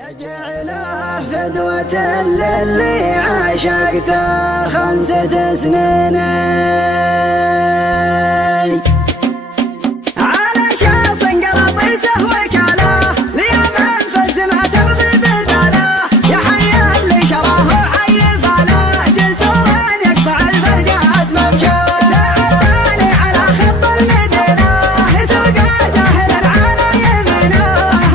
يجعله فدوة للي عشقته 5 سنين على شخص قراطيسه وكاله ليوم فز ما تبغي بداله يا حي اللي شراه وحي فاله جسور يقطع الفرقات ممشاه تعالي على خط المدينة يسوق جاهل على يمينه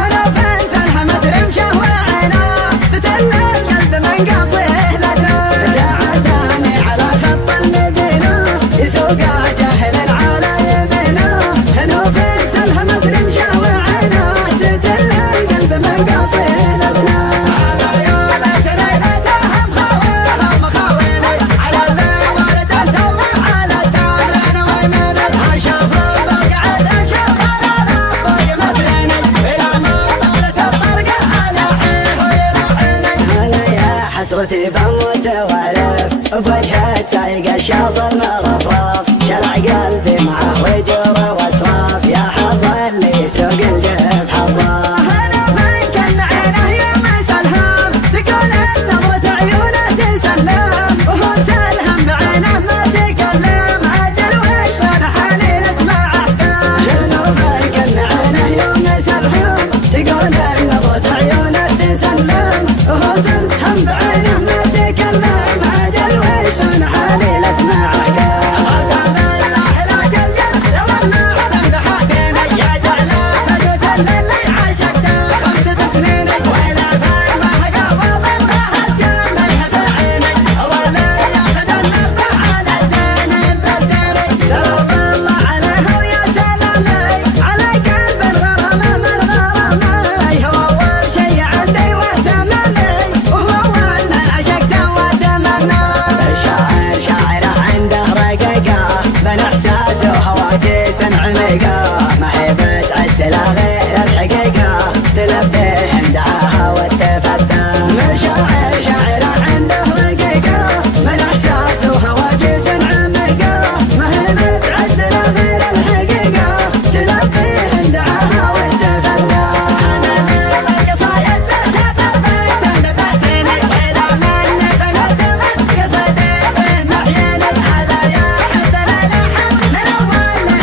لو بنت الحمد رمشه وعينه فتل القلب من قصيه لدنه تعالي على خط المدينة يسوق جاهل على يمينه لو بنت الحمد رمشه وعينه فتل القلب من قصيه لدنه حسرتي بموت وعرف بوجهة سايق الشاص المرفرف شرع قلبي معه وجوره واسراف يا حظ اللي يسوق الجيب حظه انا فيك ان عينه يوم سلهم تقول نظرة عيونه تسلم وهو سلهم بعينه ما تكلم اجل وش فرحاني نسمع احكام انا فيك ان عينه يوم سلهم تقول نظرة عيونه تسلم وهو سلهم بعينه ما تكلم اجل وش حالي لاسمع ما هي بتعدل غير الحقيقة تلبيه عندها والتفتى مشاعر شاعرة عنده رقيقة من احساس وهواجس عميقة ما هي بتعدل غير الحقيقة تلبيه عندها والتفتى انا من قصايد لشاطر بيت نباتيني ويلا مني بندمت قصيدي معيني على يا حبنا لحن من اول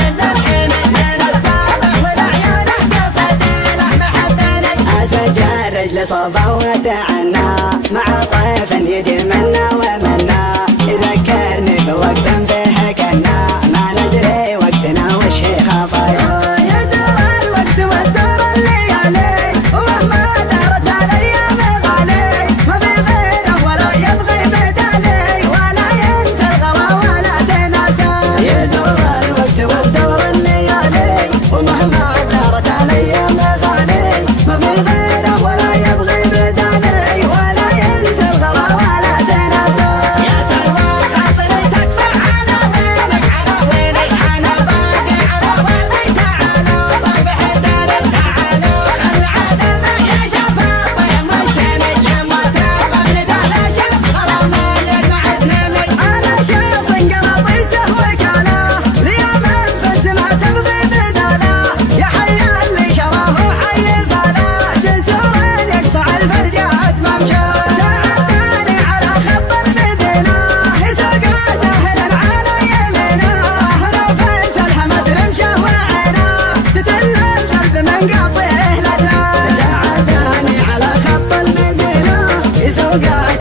رجل صوبه وتعنى مع طيف يجي منا ومنا يذكرني بوقت فيه كنا ما ندري وقتنا وش هي خفايا يدور الوقت والدور الليالي ومهما دارت الايام غالي ما في غيره ولا يبغي بدالي ولا ينسى الغلا ولا تناسى يدور الوقت والدور الليالي ومهما دارت الايام غالي ما في غيره ولا يبغي بدالي ولا ينسى الغلا ولا تناسى يا سلوى خاطري تكفى عناوينك عناويني انا باقي عناويني تعالوا صبح داري تعالوا خل عدلنا يا شباب مشيني يا ما تبغى ندالش غرامنا يجمع اثنيني انا شخص قراطيسه وكاله ليوم فز ما تبغي بداله يا حي اللي شراه وحي فاله جسور يقطع الفرقات ممشاه تعالي على خط المدينة يسوق جاهل على يمينه لو بنت الحمد رمشه وعينه تتل القلب من قصيه لدنه تعالي على خط المدينة يسوق